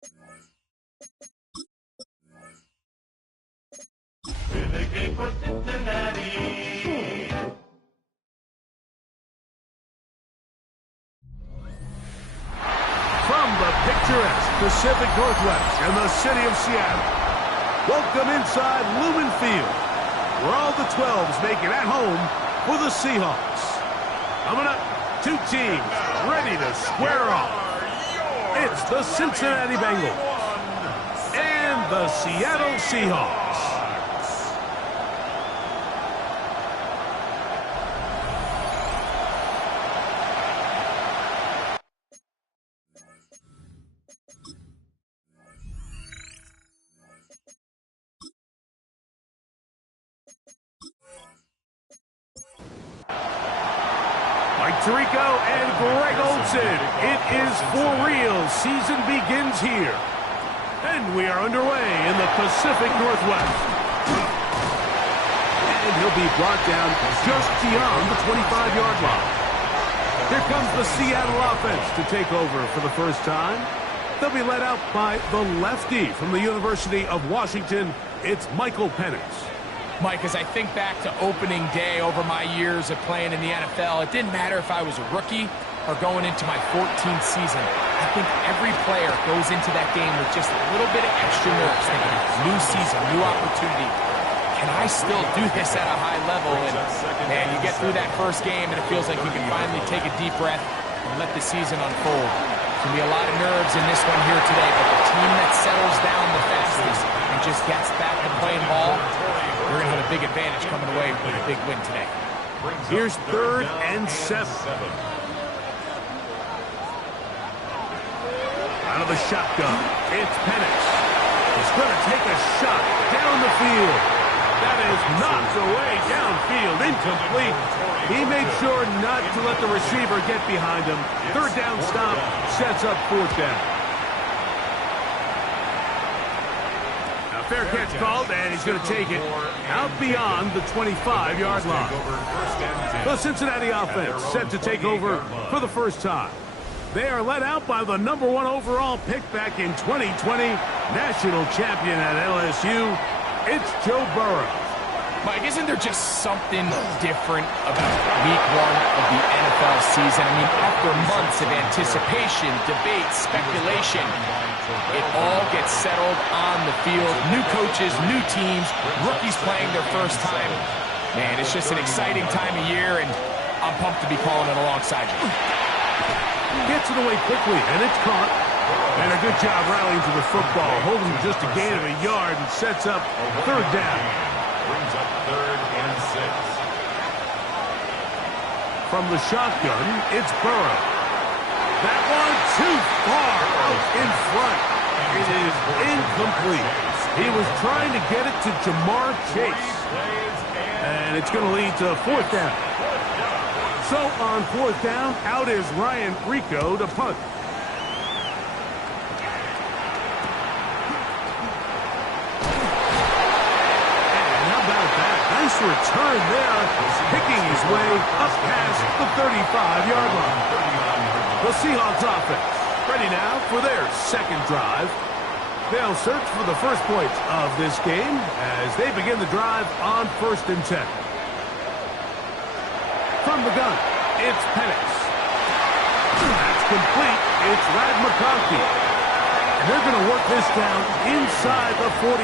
From the picturesque Pacific Northwest and the city of Seattle, welcome inside Lumen Field, where all the 12s make it at home for the Seahawks. Coming up, two teams ready to square off. It's the Cincinnati Bengals and the Seattle Seahawks. Mike Tirico and Greg Olsen. It is for real. Season begins here. And we are underway in the Pacific Northwest. And he'll be brought down just beyond the 25-yard line. Here comes the Seattle offense to take over for the first time. They'll be led out by the lefty from the University of Washington. It's Michael Penix. Mike, as I think back to opening day over my years of playing in the NFL, it didn't matter if I was a rookie or going into my 14th season. I think every player goes into that game with just a little bit of extra nerves, thinking, new season, new opportunity. Can I still do this at a high level? And, man, you get through that first game, and it feels like you can finally take a deep breath and let the season unfold. There can be a lot of nerves in this one here today, but the team that settles down the fastest and just gets back to playing ball, we're going to have a big advantage coming away with a big win today. Here's 3rd and 7. Out of the shotgun, it's Penix. He's going to take a shot down the field. That is knocked away downfield, incomplete. He made sure not to let the receiver get behind him. 3rd down stop sets up 4th down. Fair catch called, and he's going to take it out beyond the 25-yard line. The Cincinnati offense set to take over for the first time. They are led out by the #1 overall pick back in 2020, national champion at LSU. It's Joe Burrow. Mike, isn't there just something different about week 1 of the NFL season? I mean, after months of anticipation, debate, speculation, it all gets settled on the field. New coaches, new teams, rookies playing their first time. Man, it's just an exciting time of year, and I'm pumped to be calling it alongside you. Gets it away quickly, and it's caught. And a good job rallying to the football, holding just a gain of a yard, and sets up 3rd down. Brings up 3rd and 6. From the shotgun, it's Burrow. That one too far out in front. It is incomplete. He was trying to get it to Jamar Chase. And it's going to lead to 4th down. So on 4th down, out is Ryan Rico to punt. And how about that? Nice return there, picking his way up past the 35-yard line. The Seahawks offense ready now for their 2nd drive. They'll search for the first points of this game as they begin the drive on 1st and 10. From the gun, it's Penix. That's complete. It's Rad McConkey. And they're going to work this down inside the 45.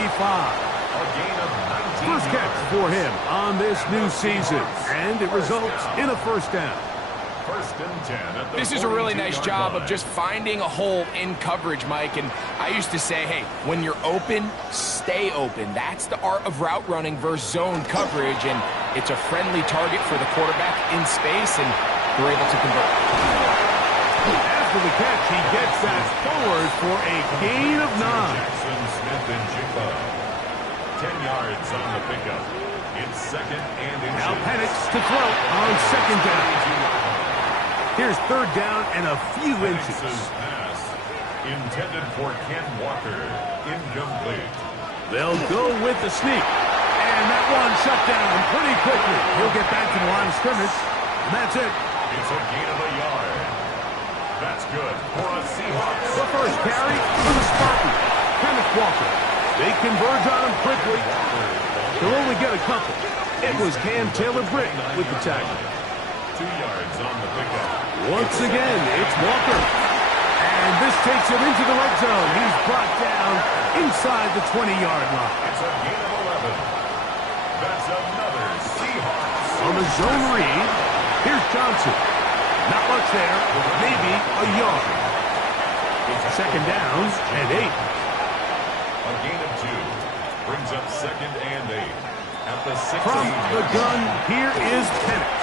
First catch for him on this new season, and it results in a 1st down. 1st and 10. This is a really nice job of just finding a hole in coverage, Mike. And I used to say, hey, when you're open, stay open. That's the art of route running versus zone coverage. And it's a friendly target for the quarterback in space, and they're able to convert. After the catch, he gets that forward for a gain of 9. Jackson, Smith, and Jigba. 10 yards on the pickup. It's 2nd and inches. Now Penix to throw on 2nd down. Here's 3rd down and a few inches. Pass intended for Ken Walker. Incomplete. They'll go with the sneak. And that one shut down pretty quickly. He'll get back to the line of scrimmage, and that's it. It's a gain of a yard. That's good for a Seahawks. The first carry for the Spartans. Kenneth Walker. They converge on him quickly. They'll only get a couple. It was Cam Taylor-Britt with the tackle. 2 yards on the pickup. Once again, it's Walker. And this takes him into the red zone. He's brought down inside the 20-yard line. It's a gain of 11. That's another Seahawks. On the zone read, here's Johnson. Not much there, maybe a yard. Second down and 8. A gain of 2. Brings up second and 8. At the 16. From the gun, here is Penix.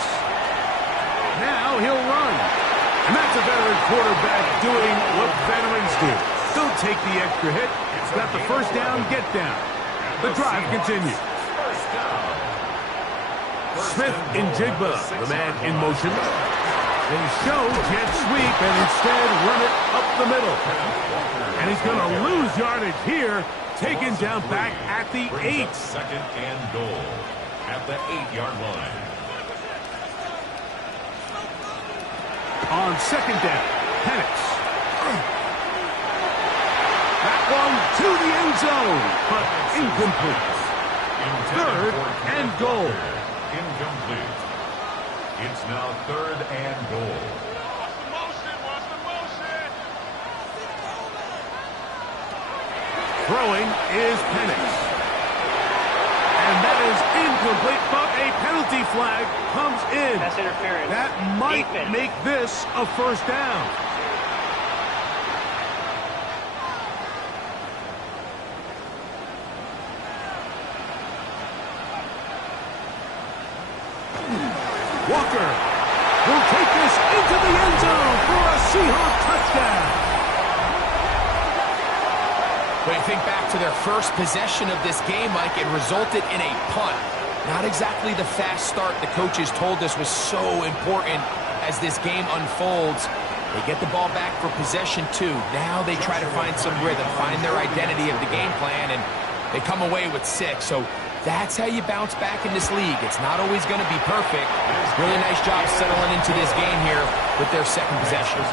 Now he'll run. And that's a veteran quarterback doing what veterans do. Don't take the extra hit. It's got the first down, get down. The drive continues. First down. Smith in Jigba, the man in motion. They show jet sweep and instead run it up the middle. And he's going to lose yardage here, taken down back at the 8. Second and goal at the 8-yard line. On second down, Penix. That one to the end zone, but incomplete. Third and goal. Incomplete. It's now third and goal. Throwing is Penix. And that is incomplete, but a penalty flag comes in. That's interference. That might Defense. make this a first down. Walker will take this into the end zone for a Seahawks touchdown. When you think back to their first possession of this game, Mike, it resulted in a punt. Not exactly the fast start the coaches told us was so important as this game unfolds. They get the ball back for possession 2. Now they try to find some rhythm, find their identity of the game plan, and they come away with 6. So that's how you bounce back in this league. It's not always going to be perfect. Really nice job settling into this game here with their second possession.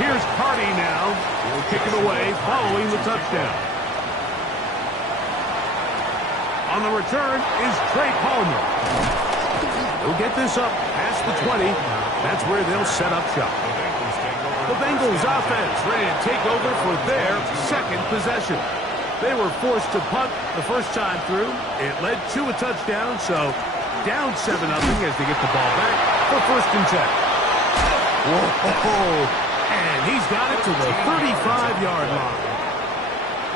Here's Carty now. He'll kick it away following the touchdown. On the return is Trey Palmer. He'll get this up past the 20. That's where they'll set up shop. The Bengals offense ready to take over for their second possession. They were forced to punt the first time through. It led to a touchdown, so down 7-0 as they get the ball back for first and 10. Whoa, and he's got it to the 35-yard line.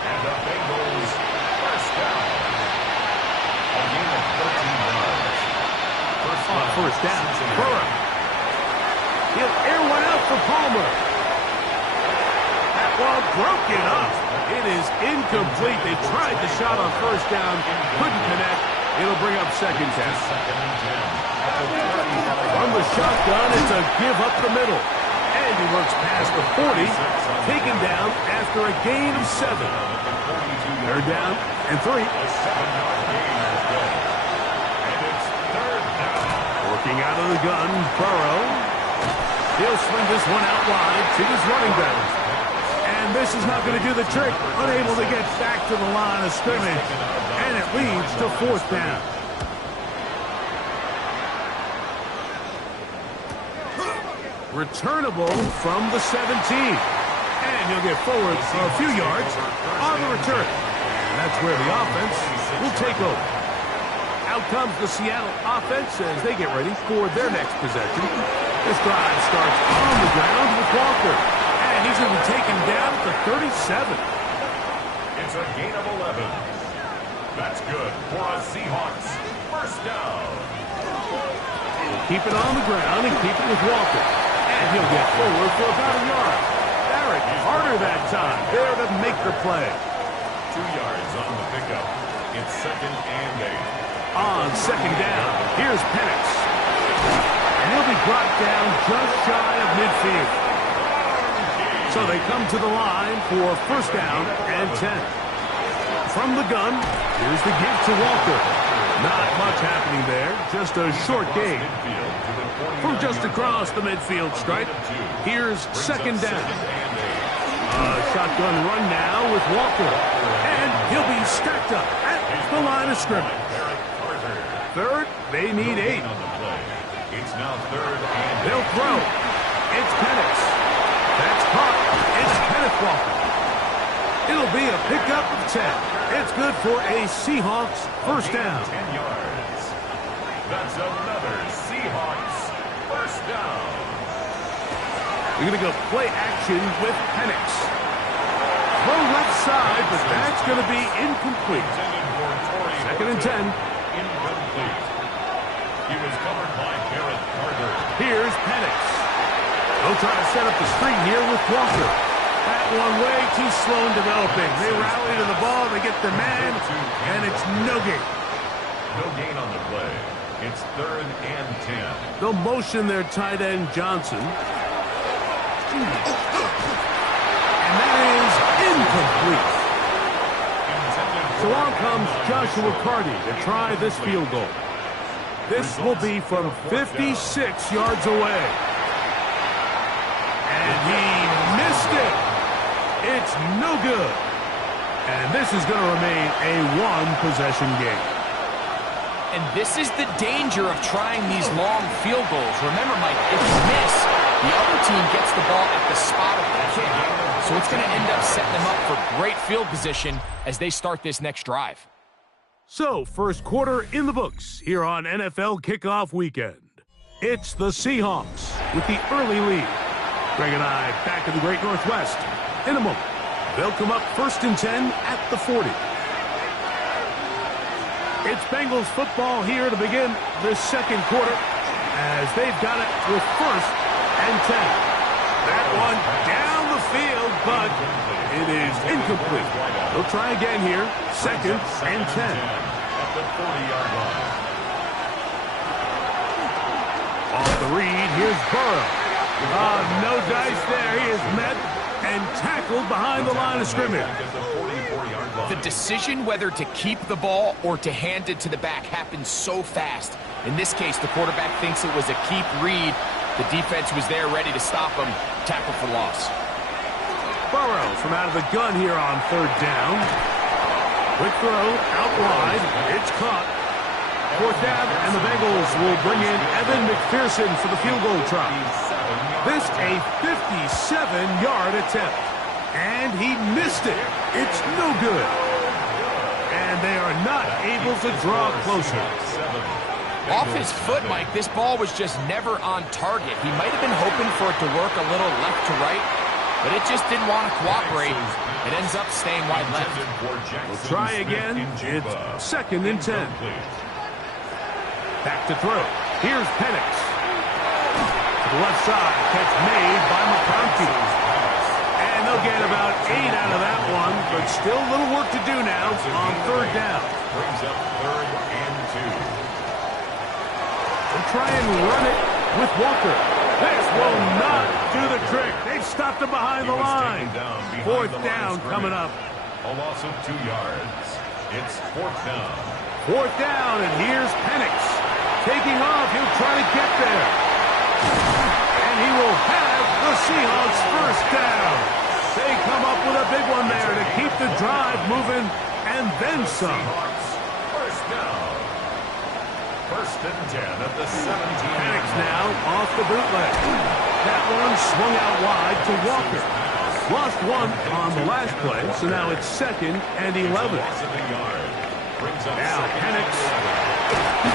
And the Bengals first down. A gain of 13 yards. First down, Burrow. He'll air one out for Palmer. That ball broken up. It is incomplete. They tried the shot on first down, couldn't connect. It'll bring up second down. From the shotgun, it's a give up the middle. And he works past the 40, taken down after a gain of 7. They're down and 3. Working out of the gun, Burrow. He'll swing this one out wide to his running back. And this is not going to do the trick. Unable to get back to the line of scrimmage. And it leads to fourth down. Returnable from the 17. And he'll get forward a few yards on the return. And that's where the offense will take over. Out comes the Seattle offense as they get ready for their next possession. This drive starts on the ground with Walker. And he's going to be taken down at the 37. It's a gain of 11. That's good for a Seahawks first down. Keep it on the ground and keep it with Walker. And he'll get forward for about a yard. Barrett harder that time. There to make the play. 2 yards on the pickup. It's second and 8. On second down, here's Penix. And he'll be brought down just shy of midfield. So they come to the line for first down and 10. From the gun, here's the give to Walker. Not much happening there. Just a short gain. From just across the midfield stripe, here's second down. Shotgun run now with Walker. And he'll be stacked up at the line of scrimmage. Third, they need 8. It's now third and They'll throw. It's Penix. That's caught. It's Kenneth Walker. It'll be a pickup of 10. It's good for a Seahawks first down. 10 yards. That's another Seahawks first down. We're going to go play action with Penix. Throw left side, but that's going to be incomplete. Second and 10. Incomplete. He was covered by Garrett Carter. Here's Penix. They'll try to set up the screen here with Walker. That one way too slow in developing. They rally to the ball, they get the man, and it's no gain. No gain on the play. It's third and 10. They'll motion their tight end Johnson. And that is incomplete. So on comes Joshua Carty to try this field goal. This will be from 56 yards away. And he missed it. It's no good. And this is going to remain a one-possession game. And this is the danger of trying these long field goals. Remember, Mike, if you miss, the other team gets the ball at the spot of the kick. So it's going to end up setting them up for great field position as they start this next drive. So, first quarter in the books here on NFL Kickoff Weekend. It's the Seahawks with the early lead. Greg and I back in the Great Northwest. In a moment, they'll come up first and 10 at the 40. It's Bengals football here to begin the second quarter as they've got it with first and 10. That one down the field, but it is incomplete. They'll try again here, second and 10. At the 40-yard line. Off the read, here's Burrow. No dice there. He is met and tackled behind the line of scrimmage. The decision whether to keep the ball or to hand it to the back happens so fast. In this case, the quarterback thinks it was a keep read. The defense was there ready to stop him. Tackle for loss. Burrow from out of the gun here on third down. Quick throw out wide. It's caught. Fourth down, and the Bengals will bring in Evan McPherson for the field goal try. This a 57-yard attempt. And he missed it. It's no good. And they are not able to draw closer. Off his foot, Mike, this ball was just never on target. He might have been hoping for it to work a little left to right, but it just didn't want to cooperate. It ends up staying wide left. We'll try again. It's second and 10. Back to throw. Here's Penix. To the left side. Catch made by McConkey. And they'll get about 8 out of that one, but still a little work to do now on third down. Brings up third and 2. They'll try and run it with Walker. This will not do the trick. They've stopped him behind the line. Fourth down coming up. A loss of 2 yards. It's fourth down. Fourth down, and here's Penix. Taking off, he'll try to get there. And he will have the Seahawks first down. They come up with a big one there to keep the drive moving, and then some. Seahawks first down. First and 10 at the 17. Penix now off the bootleg. That one swung out wide to Walker. Lost one on the last play, so now it's second and 11. Now Penix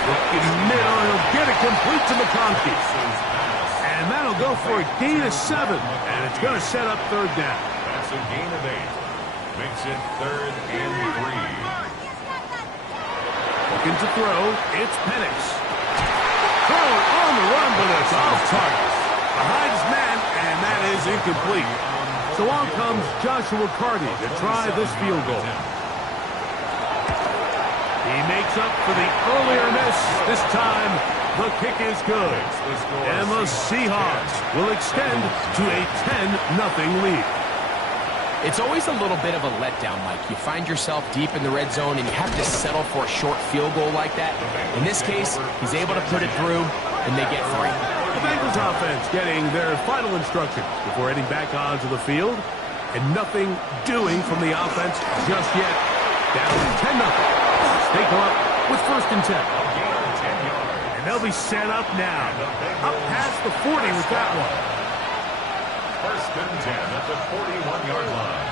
looking middle, he'll get it complete to McConkey. And that'll go for a gain of 7, and it's going to set up third down. That's a gain of 8. Makes it third and 3. Looking to throw, it's Penix. Throw on the run, but it's off target. Behind his man, and that is incomplete. So on comes Joshua Carty to try this field goal. He makes up for the earlier miss. This time, the kick is good. And the Seahawks will extend to a 10-0 lead. It's always a little bit of a letdown, Mike. You find yourself deep in the red zone, and you have to settle for a short field goal like that. In this case, he's able to put it through, and they get 3. The Bengals offense getting their final instructions before heading back onto the field. And nothing doing from the offense just yet. Down 10-0. They come up with 1st and 10. And they'll be set up now. Up past the 40 with that one. 1st and 10 at the 41-yard line.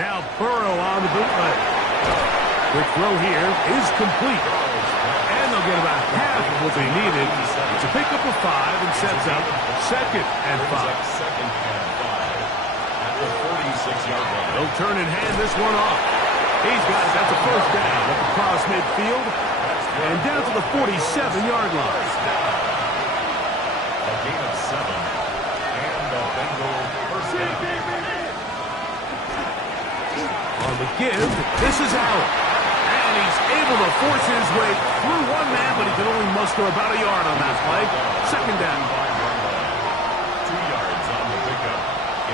Now Burrow on the bootleg. Quick throw here is complete. And they'll get about half of what they needed to pick up a 5 and sets up 2nd and 5. Second and 5 at the 46-yard line. They'll turn and hand this one off. He's got it. That's a 1st down at the cross midfield. And down to the 47-yard line. A gain of 7. And the Bengals 1st down. On the give, this is Allen. And he's able to force his way through one man, but he can only muster about a yard on that play. 2nd down. 2 yards on the pickup.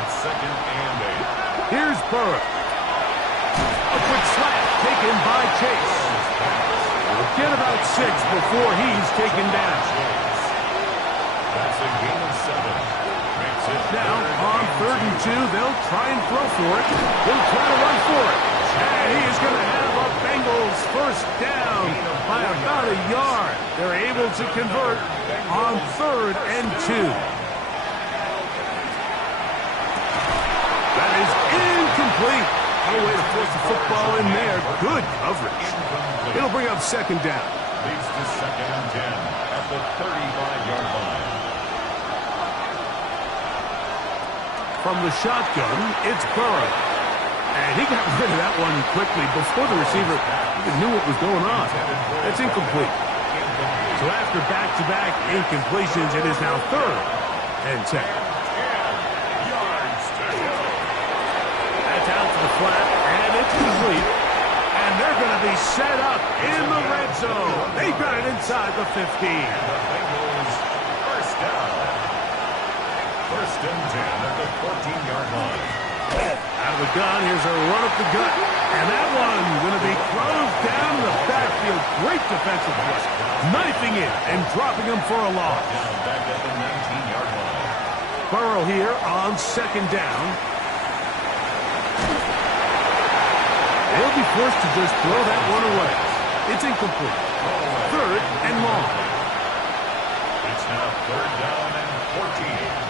It's 2nd and 8. Here's Burrow. A quick slap taken by Chase. We'll get about 6 before he's taken down. That's a gain of 7. Makes it Now, on 3rd and 2, they'll try and throw for it. They'll try to run for it. And he is going to have a Bengals 1st down by about a yard. They're able to convert on 3rd and 2. That is incomplete. No way to force the football in there. Good coverage. It'll bring up 2nd down. Leads to 2nd and 10 at the 35-yard line. From the shotgun, it's Burrow. And he got rid of that one quickly before the receiver even knew what was going on. It's incomplete. So after back-to-back incompletions, it is now 3rd and 10. That's out to the flat, and it's complete. And they're going to be set up in the red zone. They've got it inside the 15. The Bengals 1st down. 1st and 10 at the 14-yard line. Out of the gun, here's a run up the gut. And that one going to be closed down in the backfield. Great defensive play. Knifing it and dropping him for a loss. Down back at the 19-yard line. Burrow here on 2nd down. They'll be forced to just throw that one away. It's incomplete. 3rd and long. It's now 3rd down and 14.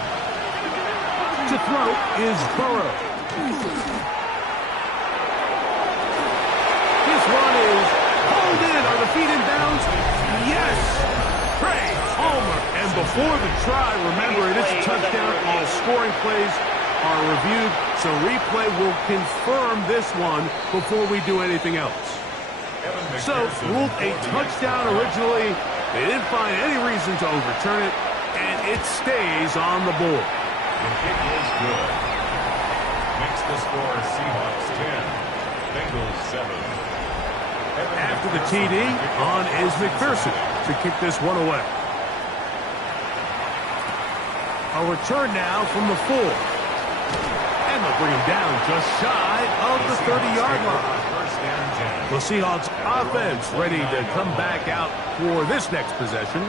To throw is Burrow. This one is hauled in. Are the feet in bounds? Yes! Trey Homer. And before the try, remember it is a touchdown. All scoring plays are reviewed, so replay will confirm this one before we do anything else. So, ruled a touchdown originally. They didn't find any reason to overturn it, and it stays on the board. The kick is good. Makes the score Seahawks 10, Bengals 7. After the TD, on is McPherson to kick this one away. A return now from the 4. And they'll bring him down just shy of the 30-yard line. 1st and 10. The Seahawks offense ready to come back out for this next possession.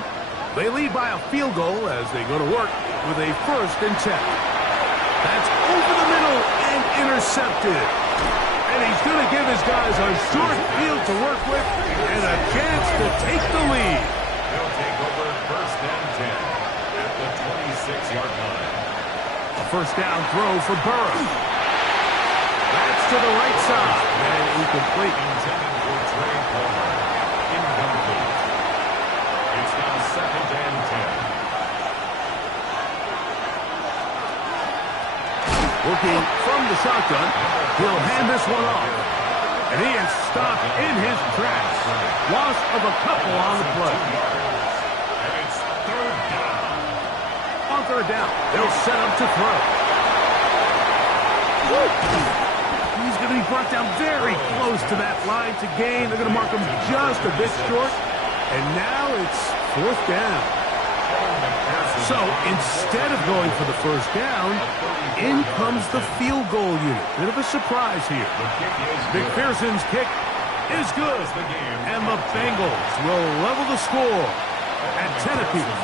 They lead by a field goal as they go to work with a 1st and 10. That's over the middle and intercepted. And he's going to give his guys a short field to work with and a chance to take the lead. They'll take over 1st and 10 at the 26-yard line. A 1st down throw for Burrow. That's to the right side and incomplete. Intended for Trey Palmer. Incomplete. It's now 2nd and 10. Working from the shotgun, he'll hand this one off. And he is stopped in his tracks. Loss of a couple on the play. And it's 3rd down. On 3rd down, they'll set up to throw. He's going to be brought down very close to that line to gain. They're going to mark him just a bit short. And now it's 4th down. So instead of going for the first down, in comes the field goal unit. Bit of a surprise here. McPherson's kick is good. And the Bengals will level the score at 10 apiece.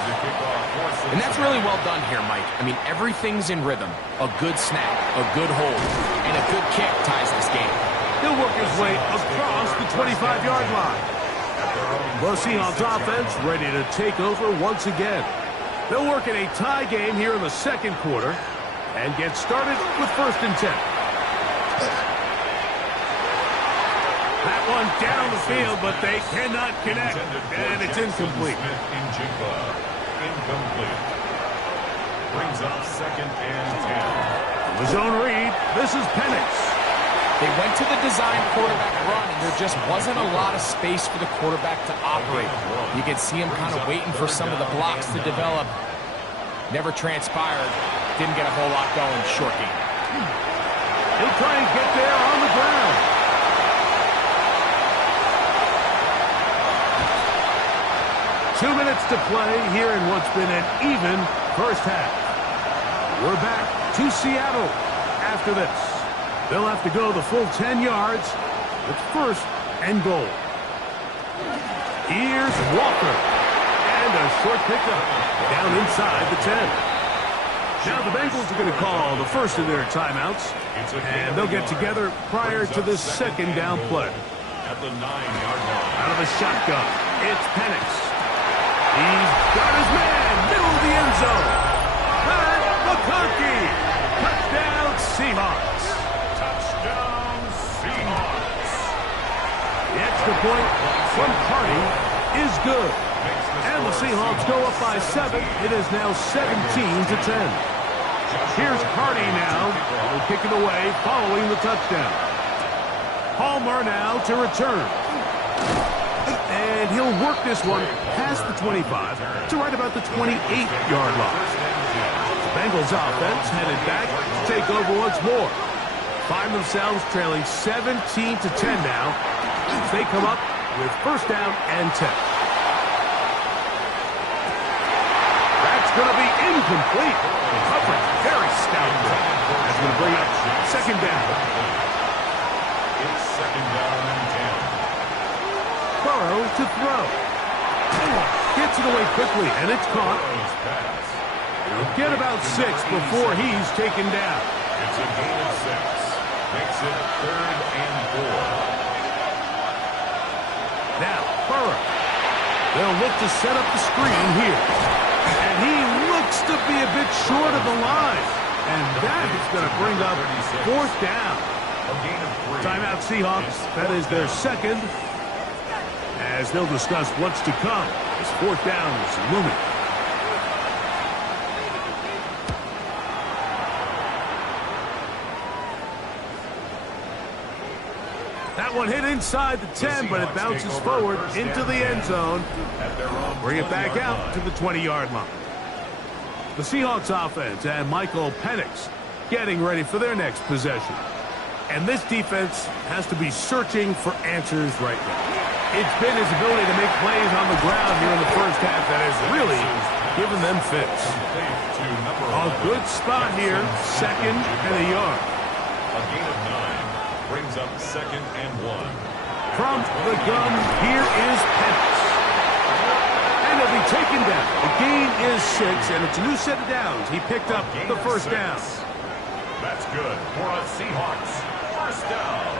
And that's really well done here, Mike. I mean, everything's in rhythm. A good snap, a good hold, and a good kick ties this game. He'll work his way across the 25-yard line. The Seahawks offense ready to take over once again. They'll work in a tie game here in the second quarter and get started with 1st and 10. That one down the field, but they cannot connect, and it's incomplete. Incomplete. Brings up 2nd and 10. The zone read. This is Penix. They went to the design quarterback run, and there just wasn't a lot of space for the quarterback to operate. You could see him kind of waiting for some of the blocks to develop. Never transpired. Didn't get a whole lot going. Short game. He'll try and get there on the ground. Two minutes to play here in what's been an even first half. We're back to Seattle after this. They'll have to go the full 10 yards with 1st and goal. Here's Walker. And a short pickup down inside the 10. Now the Bengals are going to call the first of their timeouts. And they'll get together prior to this 2nd down play. At the 9-yard line. Out of a shotgun, it's Penix. He's got his man, middle of the end zone. Pat McConkey. Touchdown, Seahawks. Touchdown, Seahawks. The extra point from Carty is good. And the Seahawks go up by 7. It is now 17-10. Here's Carty now. He'll kick it away following the touchdown. Palmer now to return. And he'll work this one past the 25 to right about the 28-yard line. The Bengals offense headed back to take over once more. Find themselves trailing 17-10 now as they come up with 1st down and 10. That's going to be incomplete. Coverage very stout. That's going to bring up 2nd down. It's 2nd down and 10. Burrow to throw. Gets it away quickly, and it's caught. He'll get about 6 before he's taken down. It's a gain of 6. Makes it 3rd and 4. Now, Burrow. They'll look to set up the screen here. And he looks to be a bit short of the line. And that is going to bring up 4th down. A gain of 3. Timeout Seahawks. That is their 2nd. As they'll discuss what's to come as 4th down is looming. That one hit inside the 10, but it bounces forward into the end zone. Bring it back out to the 20-yard line. The Seahawks offense and Michael Penix getting ready for their next possession. And this defense has to be searching for answers right now. It's been his ability to make plays on the ground here in the first half that has really given them fits. A good spot here, 2nd and a yard. A gain of 9 brings up 2nd and 1. From the gun, here is Penix. And he'll be taken down. The gain is 6, and it's a new set of downs. He picked up the 1st down. That's good for a Seahawks 1st down.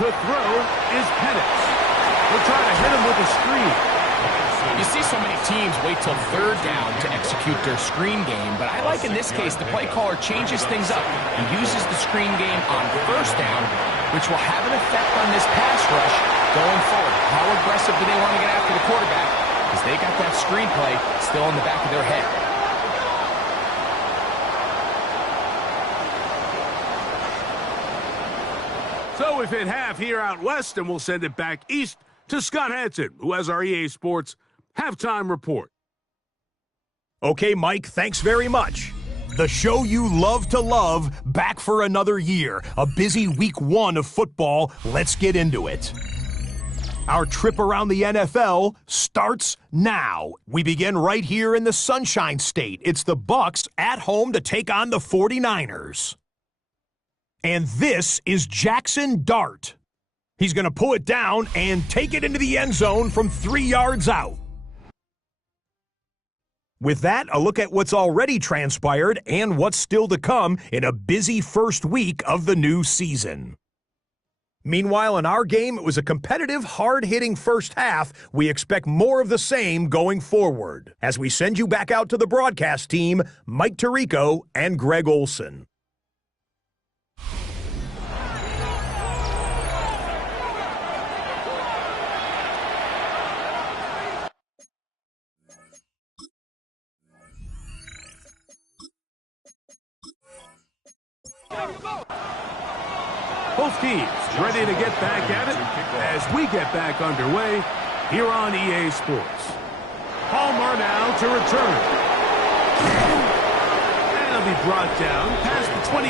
To throw is Penix. He'll try to hit him with a screen. You see so many teams wait till 3rd down to execute their screen game, but I like in this case the play caller changes things up and uses the screen game on 1st down, which will have an effect on this pass rush going forward. How aggressive do they want to get after the quarterback? Because they got that screen play still in the back of their head. So we've hit half here out west, and we'll send it back east to Scott Hansen, who has our EA Sports halftime report. Okay, Mike, thanks very much. The show you love to love, back for another year. A busy week 1 of football. Let's get into it. Our trip around the NFL starts now. We begin right here in the Sunshine State. It's the Bucs at home to take on the 49ers. And this is Jackson Dart. He's going to pull it down and take it into the end zone from 3 yards out. With that, a look at what's already transpired and what's still to come in a busy first week of the new season. Meanwhile, in our game, it was a competitive, hard-hitting first half. We expect more of the same going forward. As we send you back out to the broadcast team, Mike Tirico and Greg Olson. Both teams ready to get back at it as we get back underway here on EA Sports. Palmer now to return. And it'll be brought down past the 25.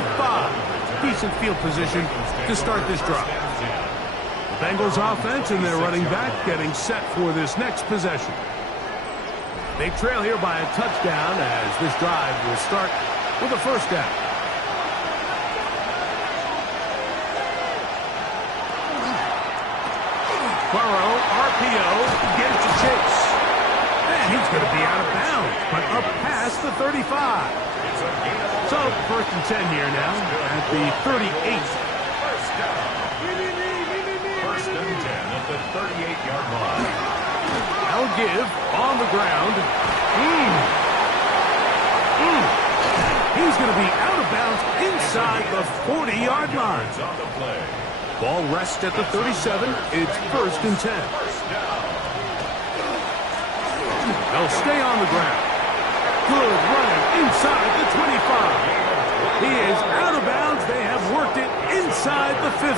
Decent field position to start this drive. The Bengals offense and their running back getting set for this next possession. They trail here by a touchdown as this drive will start with a first down. Burrow, RPO, gets to Chase. And he's going to be out of bounds, but up past the 35. So, first and 10 here now at the 38. First and 10 at the 38-yard line. Now give on the ground. He's going to be out of bounds inside the 40-yard line. On the play. Ball rests at the 37. It's first and 10. They'll stay on the ground. Good running inside the 25. He is out of bounds. They have worked it inside the 15.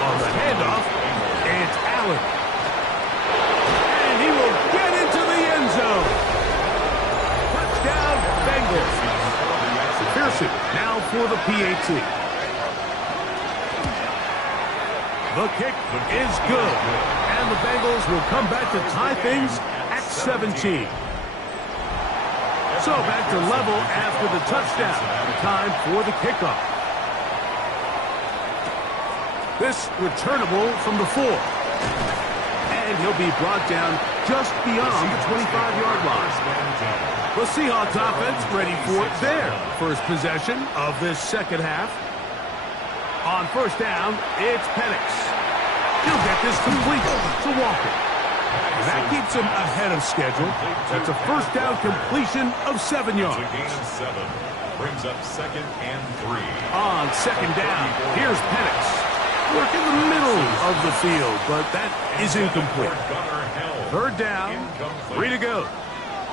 On the handoff, it's Allen. And he will get into the end zone. Touchdown, Bengals. Pearson now for the PAT. The kick is good. And the Bengals will come back to tie things at 17. So back to level after the touchdown. Time for the kickoff. This returnable from the 4. And he'll be brought down just beyond the 25-yard line. The Seahawks offense ready for their first possession of this second half. On first down, it's Penix. He'll get this complete to Walker. That keeps him ahead of schedule. That's a first down completion of 7 yards. A gain of 7. Brings up second and 3. On second down, here's Penix. Work in the middle of the field, but that is incomplete. Third down, 3 to go.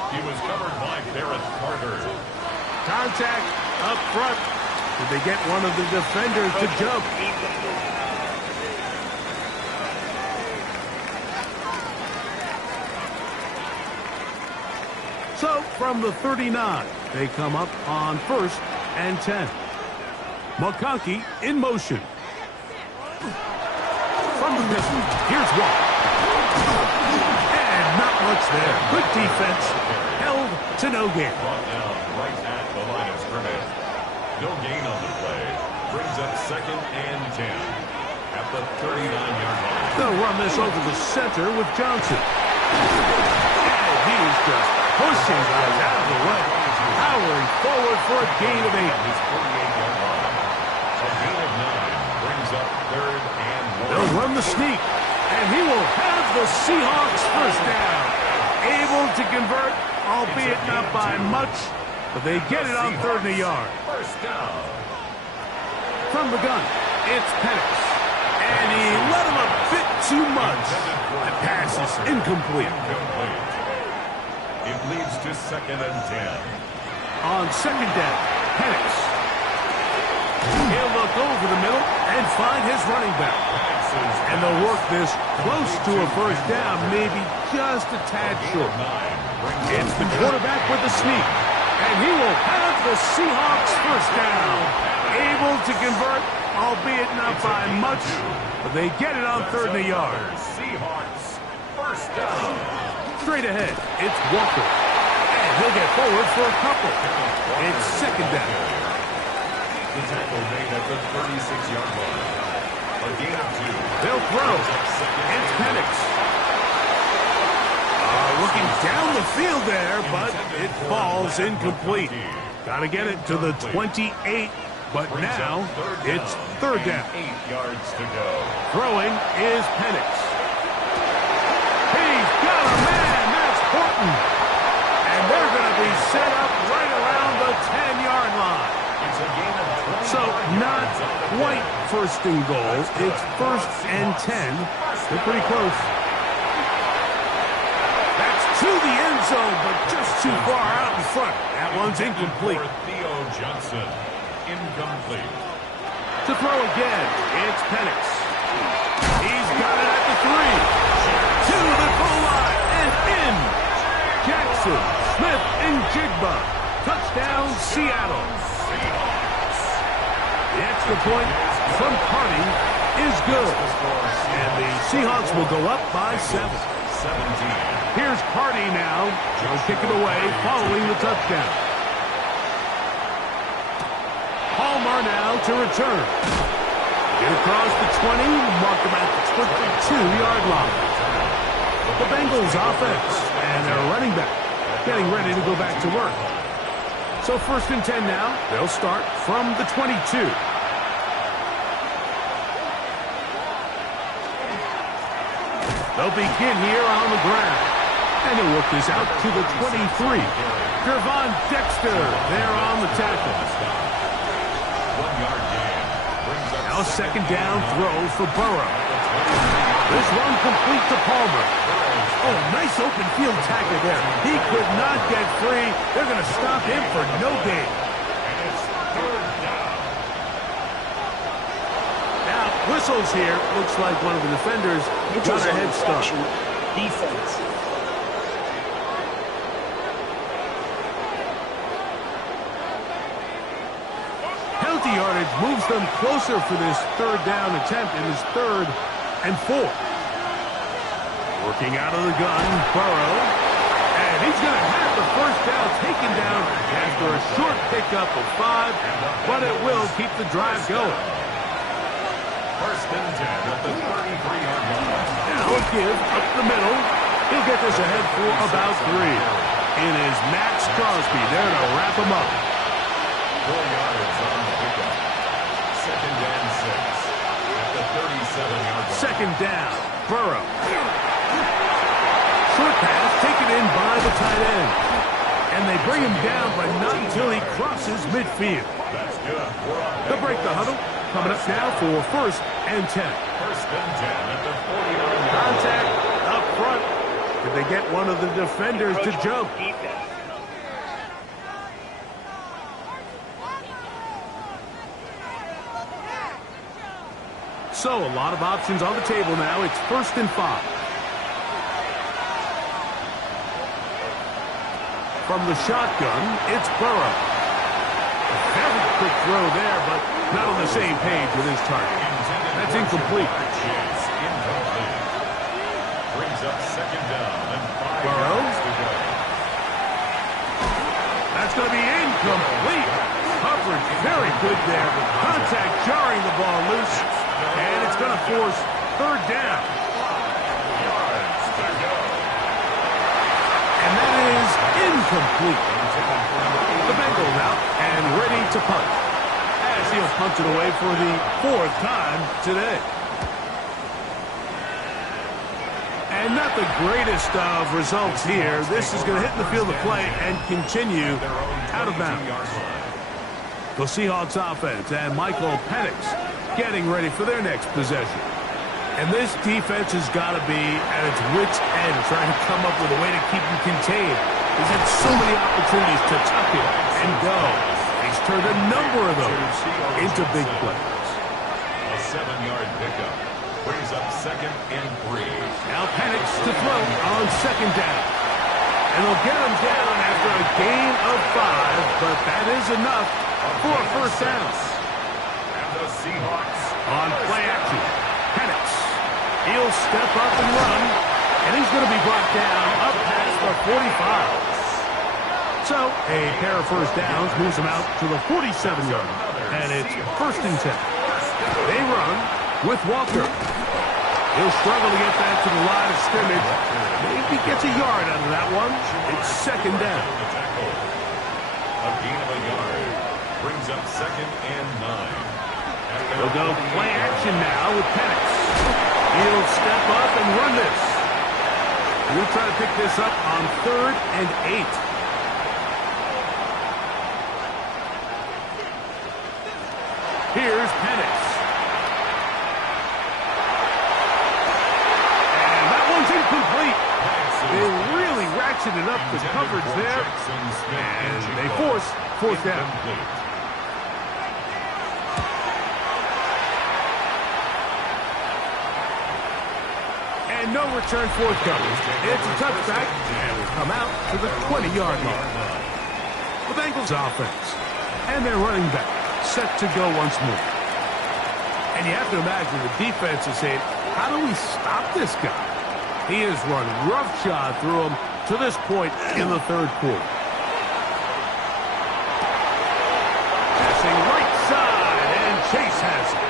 He was covered by Barrett Carter. Contact up front. Did they get one of the defenders to jump? So, from the 39, they come up on first and 10. McConkey in motion. From the middle, here's one. And not much there. Good defense. Held to no gain. Brought down right at the line of scrimmage. No gain on the play. Brings up second and 10 at the 39-yard line. They'll run this over the center with Johnson. And he's just pushing guys out of the way. Powering forward for a gain of 8. His 48-yard line. A gain of 9 brings up third and 1. They'll run the sneak. And he will have the Seahawks first down. Able to convert, albeit not by much, but they get it on third and a yard. First down. From the gun, it's Penix. And he let him a bit too much. The pass is incomplete. It leads to second and 10. On second down, Penix. He'll look over the middle and find his running back. And they'll work this close to a first down, maybe just a tad short. It's the quarterback with the sneak. And he will have the Seahawks first down. able to convert, albeit not by much, but they get it on 3rd and a yard. Seahawks, first down. Straight ahead, it's Walker. And he'll get forward for a couple. It's 2nd down. The tackle made at the 36-yard line. A gain of 2. They'll throw. It's Penix. Looking down the field there, but it falls incomplete. Got to get it to the 28, but now it's 3rd down. 8 yards to go. Throwing is Penix. He's got a man. That's Horton. And they're going to be set up right around the 10-yard line. It's a gain of 20. So not quite 1st and goal. It's 1st and 10. They're pretty close. That's to the end zone, but just too far out in front. That one's incomplete. Theo Johnson, incomplete. To throw again, it's Penix. He's got it at the 3. To the goal line and in. Jackson, Smith, and Jigba. Touchdown, Seattle. The extra point from Carney is good. And the Seahawks will go up by 7. 17. Here's Carney now. He'll kick it away following the touchdown. Palmer now to return. Get across the 20, mark him at the 22-yard line. The Bengals offense and their running back getting ready to go back to work. So 1st and 10 now. They'll start from the 22. They'll begin here on the ground. And he'll work this out to the 23. Gervon Dexter there on the tackle. 1 yard gain. Now 2nd down throw for Burrow. This one complete to Palmer. Oh, nice open field tackle there. He could not get free. They're going to stop him for no gain. And it's 3rd down. Now, whistles here. Looks like one of the defenders got a head start. Defense. Penalty yardage moves them closer for this 3rd down attempt. It is 3rd and 4. Working out of the gun, Burrow. And he's going to have the 1st down taken down after a short pickup of 5, but it will keep the drive going. 1st and 10 at the 33-yard line. Now a give up the middle. He'll get this ahead for about 3. It is Max Crosby there to wrap him up. 4 yards on the pickup. 2nd and 6 at the 37-yard line. 2nd down, Burrow. Short pass taken in by the tight end. And they bring him down, but not until he crosses midfield. That's good. They'll break the huddle. Coming up now for 1st and 10. 1st and 10 at the 49 yard line. Contact up front. Did they get one of the defenders to jump? So a lot of options on the table now. It's 1st and 5. From the shotgun, it's Burrow. A very quick throw there, but not on the same page with his target. That's incomplete. Incomplete. Brings up 2nd down and 5 Burrow. yards to go. That's going to be incomplete. Coverage very good there. Contact jarring the ball loose. And it's going to force 3rd down. Yards to go. And that is incomplete. The Bengals out and ready to punt. As he'll punt it away for the 4th time today. And not the greatest of results here. This is going to hit in the field of play and continue out of bounds. The Seahawks offense and Michael Penix getting ready for their next possession. And this defense has got to be at its wits' end, trying to come up with a way to keep him contained. He's had so many opportunities to tuck it and go. He's turned a number of those into big plays. A 7-yard pickup brings up 2nd and 3. Now Penix to throw on 2nd down. And they'll get him down after a gain of 5, but that is enough for a 1st down. Seahawks. On play action, Penix. He'll step up and run, and he's going to be brought down up past the 45. So, a pair of first downs moves him out to the 47-yard, and it's 1st and 10. They run with Walker. He'll struggle to get that to the line of scrimmage. Maybe gets a yard out of that one. It's 2nd down. A gain of a yard brings up 2nd and 9. They'll go play action now with Penix. He'll step up and run this. We'll try to pick this up on 3rd and 8. Here's Penix. And that one's incomplete. They really ratcheted up the coverage there. And they force 4th down. And no return forthcoming. It's a touchback, and will come out to the 20-yard line. The Bengals offense and their running back set to go once more. And you have to imagine the defense is saying, how do we stop this guy? He has run roughshod through him to this point in the 3rd quarter. Passing right side, and Chase has it.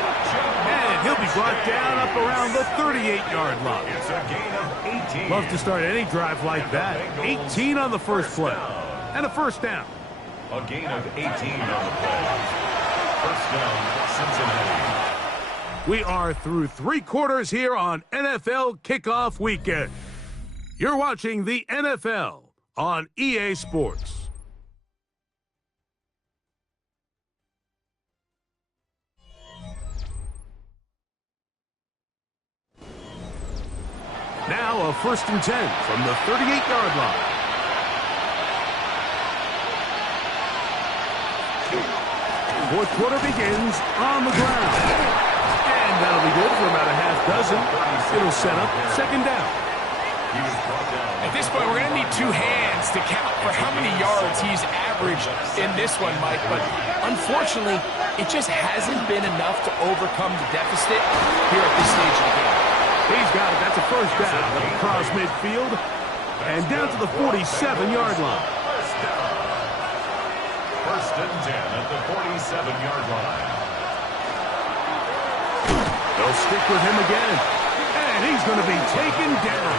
And he'll be brought down up around the 38-yard line. It's a gain of 18. Love to start any drive like that. 18 on the first play. And a 1st down. A gain of 18 on the play. 1st down, Cincinnati. We are through 3 quarters here on NFL Kickoff Weekend. You're watching the NFL on EA Sports. Now a 1st and 10 from the 38-yard line. Fourth quarter begins on the ground. And that'll be good for about a half dozen. It'll set up 2nd down. At this point, we're going to need 2 hands to count for how many yards he's averaged in this one, Mike. But unfortunately, it just hasn't been enough to overcome the deficit here at this stage of the game. He's got it. That's a 1st down across midfield and down to the 47-yard line. 1st and 10 at the 47-yard line. They'll stick with him again. And he's going to be taken down.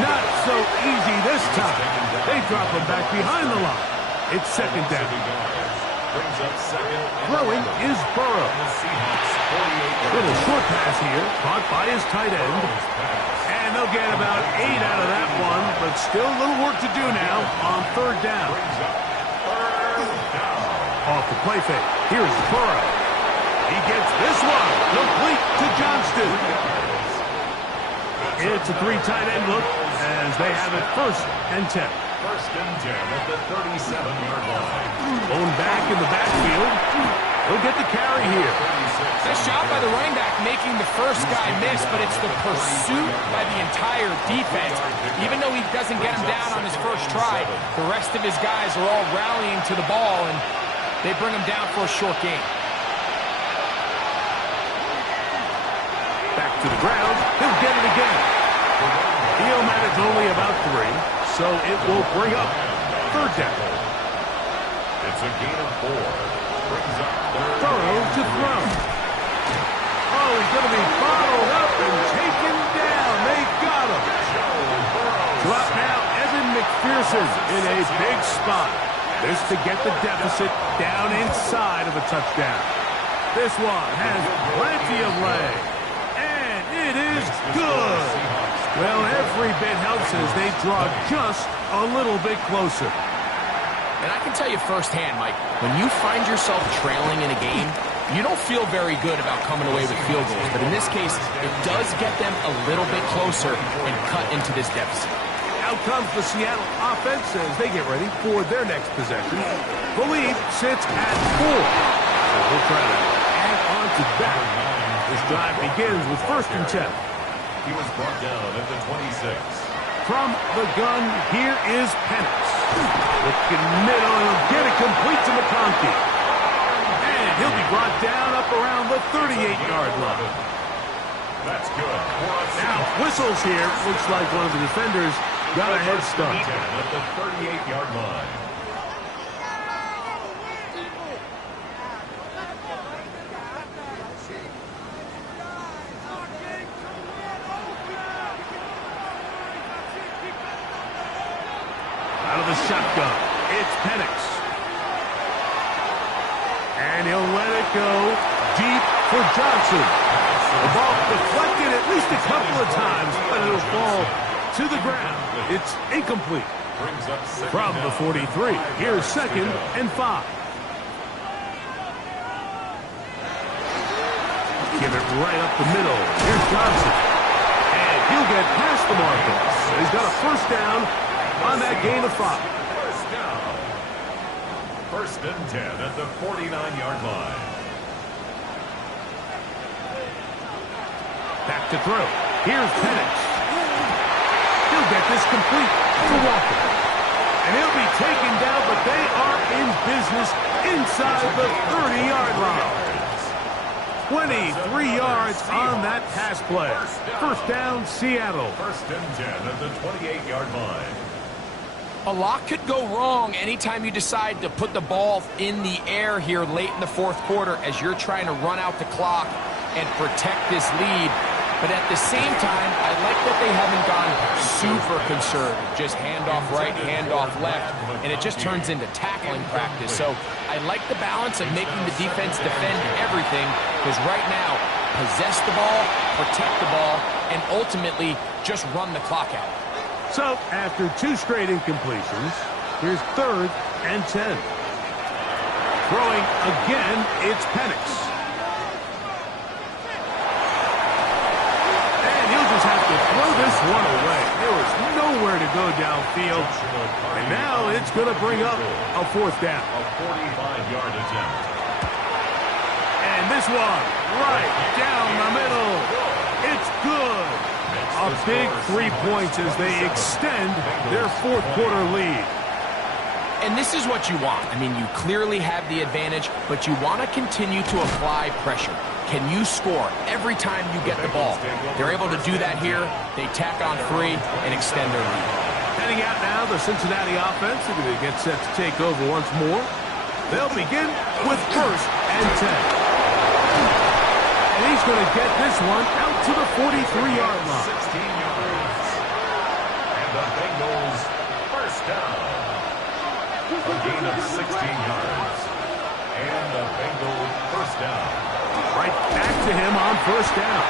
Not so easy this time. They drop him back behind the line. It's 2nd down. Brings up 2nd. Throwing is Burrow. Little short pass here, caught by his tight end. And they'll get about 8 out of that one, but still a little work to do now on 3rd down. Off the play fake. Here's Burrow. He gets this one complete to Johnston. It's a 3 tight end look as they have it 1st and 10. 1st and 10 at the 37-yard line. Going back in the backfield. He'll get the carry here. Nice job by the running back making the first guy miss, but it's the pursuit by the entire defense. Even though he doesn't get him down on his first try, the rest of his guys are all rallying to the ball, and they bring him down for a short gain. Back to the ground. He'll get it again. He'll manage only about 3, so it will bring up 3rd down. It's a gain of 4. Brings up 3rd. Burrow to throw. Oh, he's going to be bottled up and taken down. They got him. Drop now, Evan McPherson in a big spot. This to get the deficit down inside of a touchdown. This one has plenty of leg. And it is good. Well, every bit helps as they draw just a little bit closer. And I can tell you firsthand, Mike, when you find yourself trailing in a game, you don't feel very good about coming away with field goals. But in this case, it does get them a little bit closer and cut into this deficit. Out comes the Seattle offense as they get ready for their next possession. The lead sits at 4. So we'll try to add on to that. This drive begins with 1st and 10. He was brought down at the 26. From the gun, here is Penix. Looking middle, and he'll get it complete to McConkey. And And he'll be brought down up around the 38-yard line. That's good. Now, whistles here. Looks like one of the defenders got a head start. At the 38-yard line. Out of the shotgun, it's Penix. And he'll let it go deep for Johnson. The ball deflected at least a couple of times, but it'll fall to the ground. It's incomplete. From the 43, here's 2nd and 5. Give it right up the middle. Here's Johnson. And he'll get past the marker. He's got a first down on that gain of 5. First down. 1st and 10 at the 49-yard line. Back to throw. Here's Penix. He'll get this complete to Walker. And he'll be taken down, but they are in business inside the 30-yard line. 23 yards on that pass play. First down, Seattle. 1st and 10 at the 28-yard line. A lot could go wrong anytime you decide to put the ball in the air here late in the 4th quarter as you're trying to run out the clock and protect this lead. But at the same time, I like that they haven't gone super conservative. Just handoff right, handoff left, and it just turns into tackling practice. So I like the balance of making the defense defend everything, because right now, possess the ball, protect the ball, and ultimately just run the clock out. So after 2 straight incompletions, here's 3rd and 10. Throwing again, it's Penix. Have to throw this one away. There was nowhere to go downfield. And now it's going to bring up a 4th down. A 45-yard attempt. And this one right down the middle. It's good. A big 3 points as they extend their 4th quarter lead. And this is what you want. I mean, you clearly have the advantage, but you want to continue to apply pressure. Can you score every time you get the ball? They're able to do that here. They tack on 3 and extend their lead. Heading out now, the Cincinnati offense are going to get set to take over once more. They'll begin with 1st and 10. And he's going to get this one out to the 43-yard line. 16 yards. And the Bengals first down. A gain of 16 yards. And the Bengals first down. Right back to him on 1st down.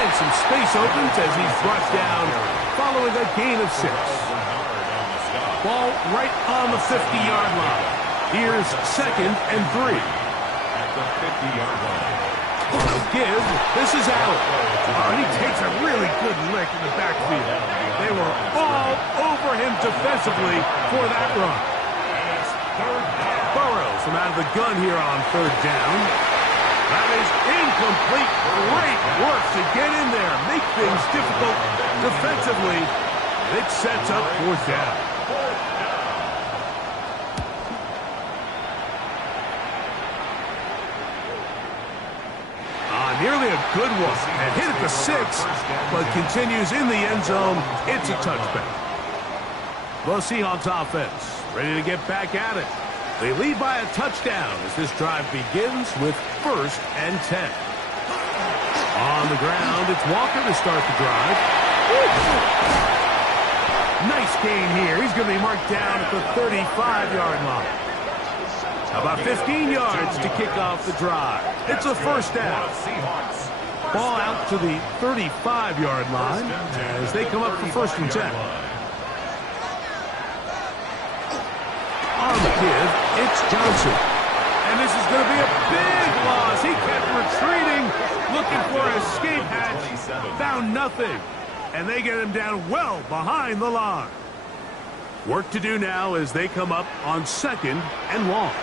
And some space opens as he's brought down following a gain of 6. Ball right on the 50-yard line. Here's 2nd and 3. At the 50-yard line. On the give, this is Allen. Oh, he takes a really good lick in the backfield. They were all over him defensively for that run. Burrows from out of the gun here on 3rd down. That is incomplete. Great work to get in there. Make things difficult defensively. It sets up 4th down. Nearly a good one. And hit at the 6, but continues in the end zone. It's a touchback. The Seahawks offense ready to get back at it. They lead by a touchdown as this drive begins with 1st and 10. On the ground, it's Walker to start the drive. Nice gain here. He's going to be marked down at the 35-yard line. How about 15 yards to kick off the drive? It's a 1st down. Ball out to the 35-yard line as they come up for 1st and 10. On the give, it's Johnson. And this is going to be a big loss. He kept retreating, looking for an escape hatch. Found nothing. And they get him down well behind the line. Work to do now as they come up on 2nd and long.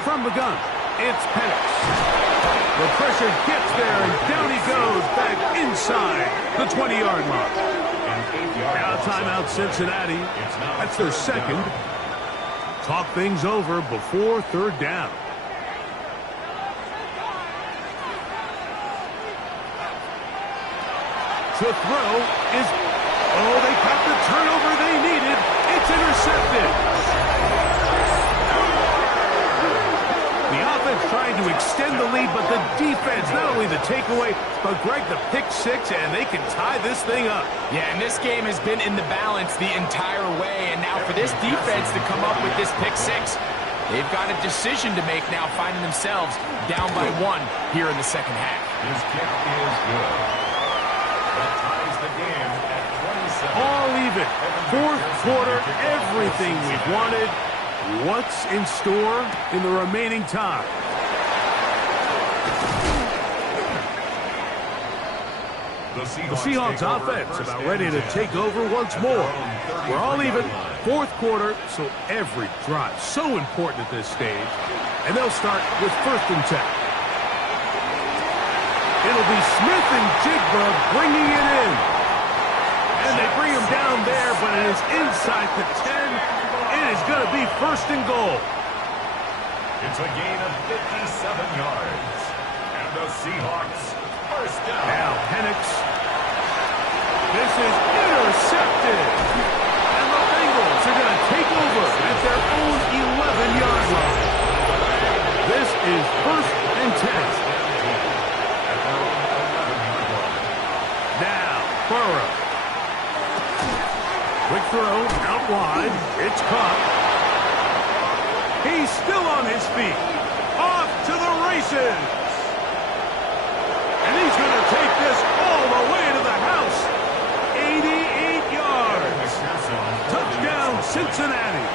From the gun, it's Penix. The pressure gets there, and down he goes back inside the 20-yard line. Now timeout Cincinnati. That's their 2nd. talk things over before third down. To throw is, oh, they got the turnover they needed. It's intercepted. The offense trying to extend the lead, but the defense, not only the takeaway, but Greg, the pick six, and they can tie this thing up. Yeah, and this game has been in the balance the entire way, and now for this defense to come up with this pick six, they've got a decision to make now, finding themselves down by 1 here in the second half. His kick is good. That ties the game at 27. All even. Fourth quarter, everything we've wanted. What's in store in the remaining time? The Seahawks offense about ready to take over once more. We're all even. Fourth quarter, so every drive so important at this stage. And they'll start with 1st and 10. It'll be Smith and Jigba bringing it in. And they bring him down there, but it is inside the 10. It is going to be 1st and goal. It's a gain of 57 yards. And the Seahawks first down. Now Penix. This is intercepted. And the Bengals are going to take over at their own 11-yard line. This is 1st and 10. Now, Burrow. Quick throw, out wide. It's caught. He's still on his feet. Off to the races. And he's going to take this all the way to the house. 88 yards. Touchdown, Cincinnati.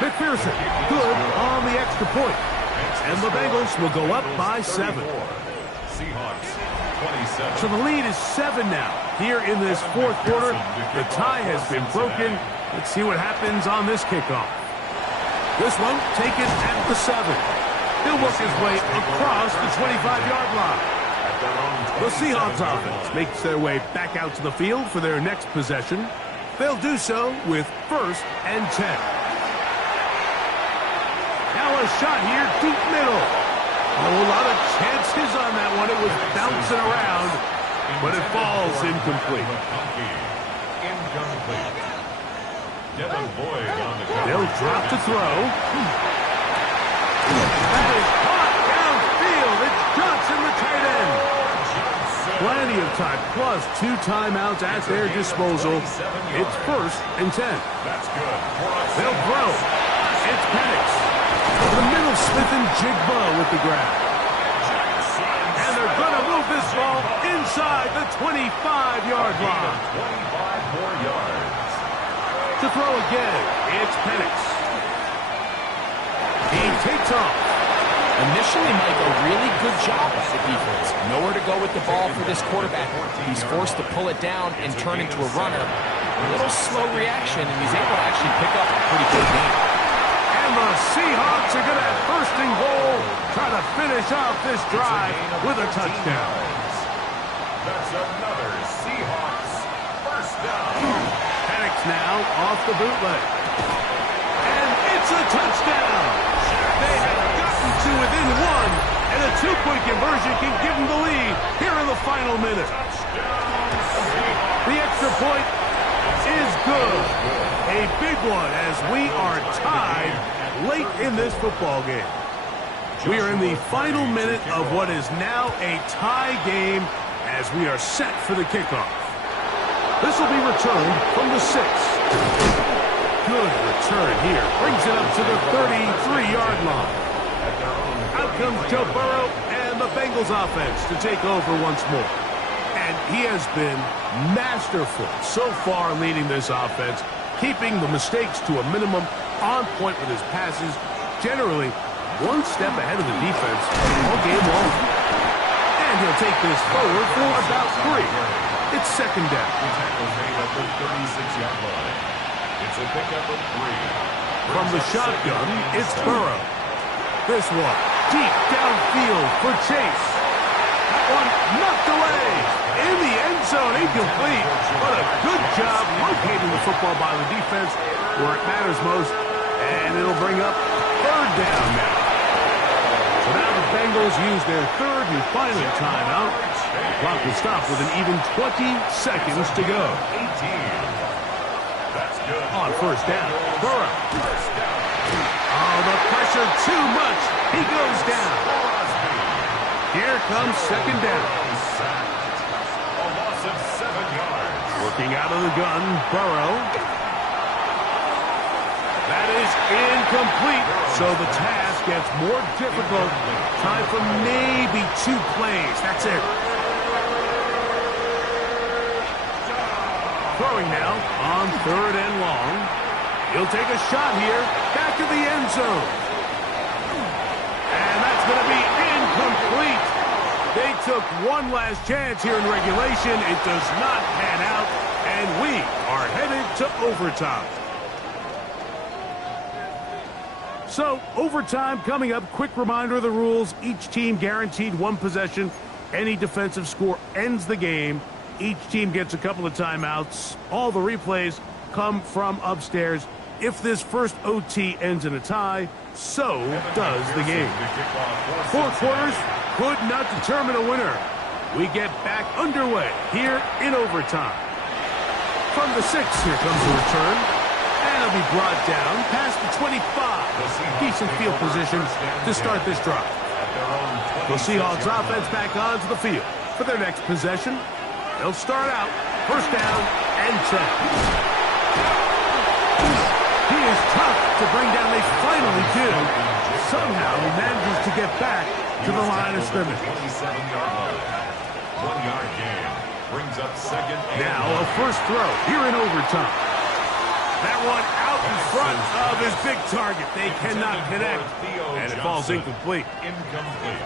McPherson, good on the extra point. And the Bengals will go up by 7. Seahawks 27. So the lead is 7 now. Here in this fourth quarter, the tie has been broken. Let's see what happens on this kickoff. This one taken at the 7. He'll work his way across the 25-yard line. The Seahawks offense makes their way back out to the field for their next possession. They'll do so with 1st and 10. Now a shot here, deep middle. Oh, a lot of chances on that one. It was bouncing around, but it falls incomplete. They'll drop to throw. And it's caught downfield. It's Johnson, the tight end. Plenty of time, plus 2 timeouts at their disposal. It's 1st and 10. That's good. They'll throw. It's Penix. The middle, Smith and Jigba with the grab. And they're going to move this ball inside the 25-yard line. 25 more yards. To throw again, it's Penix. He takes off. Initially, Mike, a really good job by the defense. Nowhere to go with the ball for this quarterback. He's forced to pull it down and turn into a runner. A little slow reaction, and he's able to actually pick up a pretty good game. And the Seahawks are going to have 1st and goal, try to finish off this drive with a touchdown. That's another Seahawks first down. Penix now off the bootleg. And it's a touchdown. They have gotten to within 1, and a 2-point conversion can give them the lead here in the final minute. The extra point is good. A big one as we are tied late in this football game. We are in the final minute of what is now a tie game as we are set for the kickoff. This will be returned from the 6. Good return here. Brings it up to the 33-yard line. Out comes Joe Burrow and the Bengals offense to take over once more. And he has been masterful so far leading this offense, keeping the mistakes to a minimum, on point with his passes, generally one step ahead of the defense all game long. And he'll take this forward for about 3. It's 2nd down. The 36-yard line. It's a pickup of 3. From the shotgun, it's Burrow. This one, deep downfield for Chase. That one knocked away. In the end zone, he incomplete. But a good job locating the football by the defense where it matters most. And it'll bring up third down now. So now the Bengals use their third and final timeout. The clock will stop with an even 20 seconds to go. 18. That's good. On first down, Burrow. Oh, the pressure too much. He goes down. Here comes second down. A loss of 7 yards. Working out of the gun, Burrow. That is incomplete. So the task gets more difficult. Time for maybe 2 plays. That's it. Throwing now on third and long. He'll take a shot here. Back to the end zone. And that's going to be incomplete. They took one last chance here in regulation. It does not pan out. And we are headed to overtime. So, overtime coming up. Quick reminder of the rules. Each team guaranteed 1 possession. Any defensive score ends the game. Each team gets a couple of timeouts. All the replays come from upstairs. If this first OT ends in a tie, so does the game. 4 quarters could not determine a winner. We get back underway here in overtime. From the 6, here comes the return. And it'll be brought down past the 25. Decent field position to start this drive. The Seahawks offense back onto the field for their next possession. They'll start out first down and 10. He is tough to bring down. They finally do. Somehow he manages to get back to the line of scrimmage. 27-yard line. 1-yard gain. Brings up second. Now a first throw here in overtime. That one out in front of his big target. They cannot connect. And it falls incomplete. Incomplete.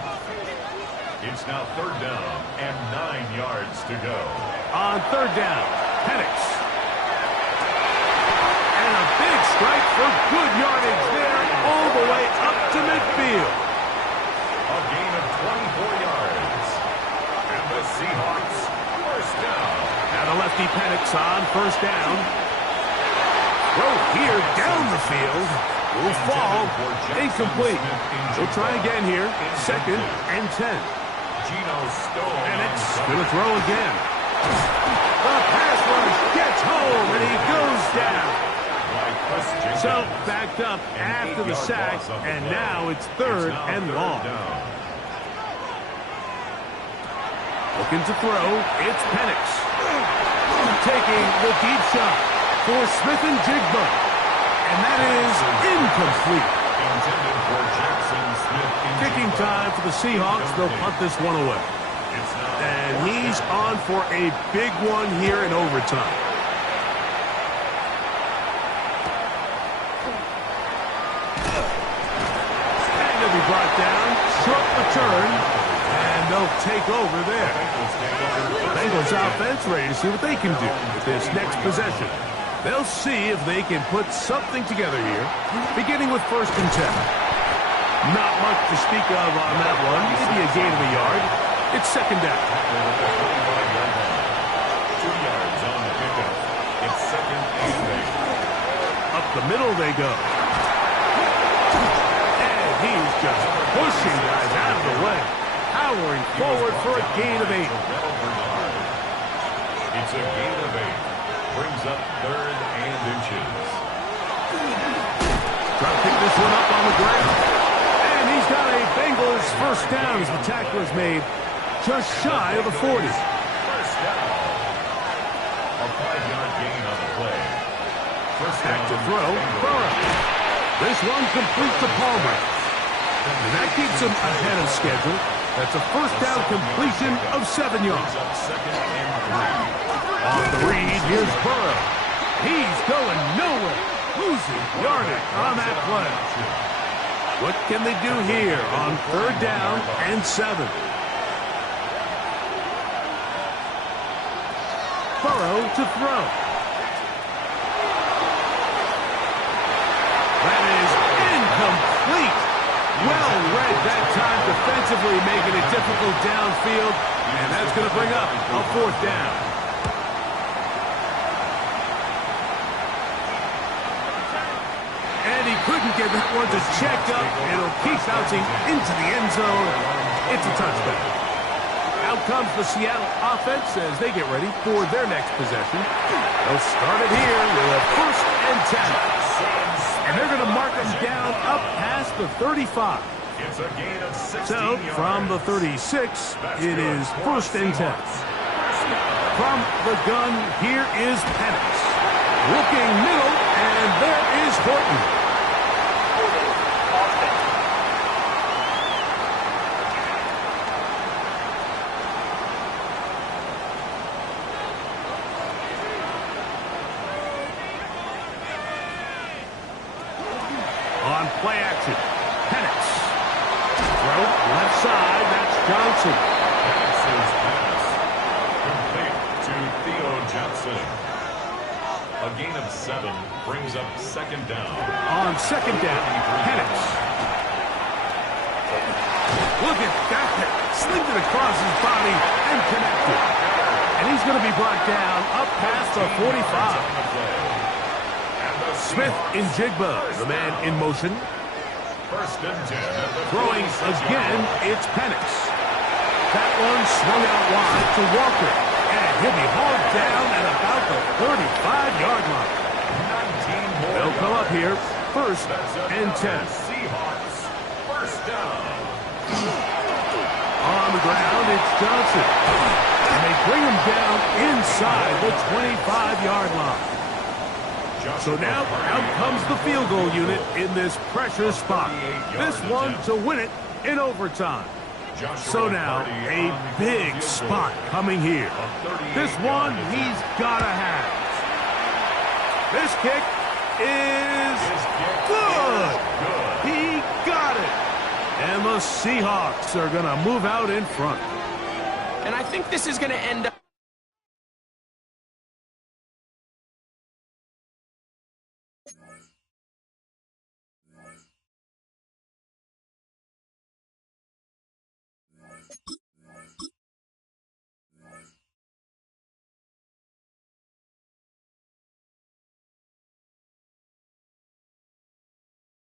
It's now third down and 9 yards to go. On third down, Penix. And a big strike for good yardage there all the way up to midfield. A gain of 24 yards. And the Seahawks first down. Now the lefty Penix on first down. Throw here down the field. Will fall. Incomplete. We'll try again here. Second and 10. Penix going to throw again. The pass rush gets home and he goes down. So backed up after the sack, and now it's third and long. Looking to throw, it's Penix. Taking the deep shot for Smith and Jigba. And that is incomplete. Kicking time for the Seahawks. They'll punt this one away. And he's on for a big one here in overtime. And he'll be brought down. Short return. And they'll take over there. Bengals offense ready to see what they can do with this next possession. They'll see if they can put something together here, beginning with first and 10. Not much to speak of on that one. Maybe a gain of a yard. It's second down. 2 yards on the pickup. It's second and 8. Up the middle they go. And he's just pushing guys out of the way. Powering forward for a gain of 8. It's a gain of 8. Brings up third and inches. Trying to pick this one up on the ground. And he's got a Bengals first down as the tackle is made just shy of the 40. First down. A 5-yard gain on the play. First Back down to throw, Burrow. This one complete to Palmer. And that keeps him ahead of schedule. That's a first down completion of 7 yards. Second and 3. On the read, here's Burrow. He's going nowhere. Losing yardage on that play. What can they do here on third down and 7? Burrow to throw. That is incomplete. Well read that time defensively, making it difficult downfield. And that's going to bring up a fourth down. can get that one to check up. It'll keep bouncing into the end zone. It's a touchdown. Out comes the Seattle offense as they get ready for their next possession. They'll start it here with a 1st and 10. And they're going to mark them down up past the 35. It's a gain of 16 So from the 36, it is 1st and 10. From the gun, here is Penix. Looking middle, and there is Horton. On play action, Penix. Throw left side, that's Johnson. Penix's pass. Complete to Theo Johnson. A gain of 7 brings up 2nd down. On 2nd down, Penix. Look at that. Slipped it across his body and connected. And he's going to be brought down up past the 45. Smith in Jigba, the man in motion. 1st and 10. Throwing again, it's Penix. That one swung out wide to Walker. And he'll be hauled down at about the 35-yard line. 19 more. They'll come up here, 1st and 10. Seahawks, 1st down. On the ground, it's Johnson. And they bring him down inside the 25-yard line. So now, out comes the field goal unit in this pressure spot. This one to win it in overtime. So now, a big spot coming here. This one he's got to have. This kick is good. He got it. And the Seahawks are going to move out in front. And I think this is going to end up